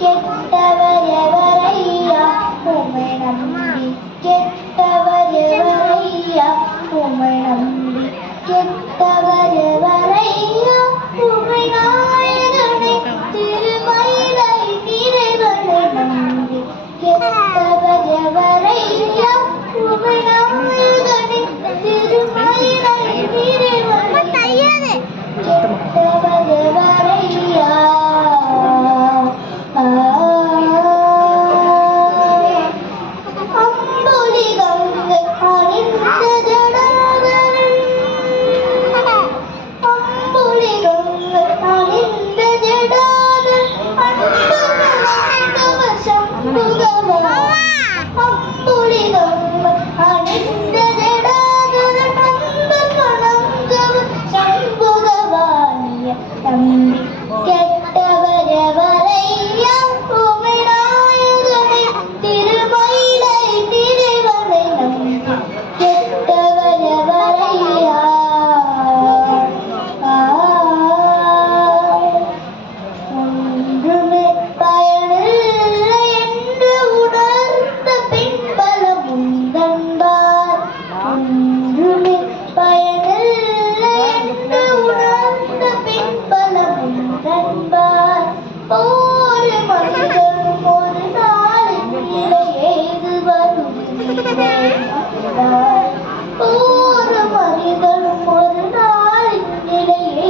கெட்டவர் எவரையா உமை நம்பி கெட்டவர் எவரையா உமை நம்பி கெட்டவர் எவரையா உமை நாயகனை திருமயிலை நிறைவனை நம்பி கெட்டவர் எவரையா உமை நாயகனை திருமயிலை நிறைவனை கெட்டவர் எவரையா ஒரு நாளின் நிலையை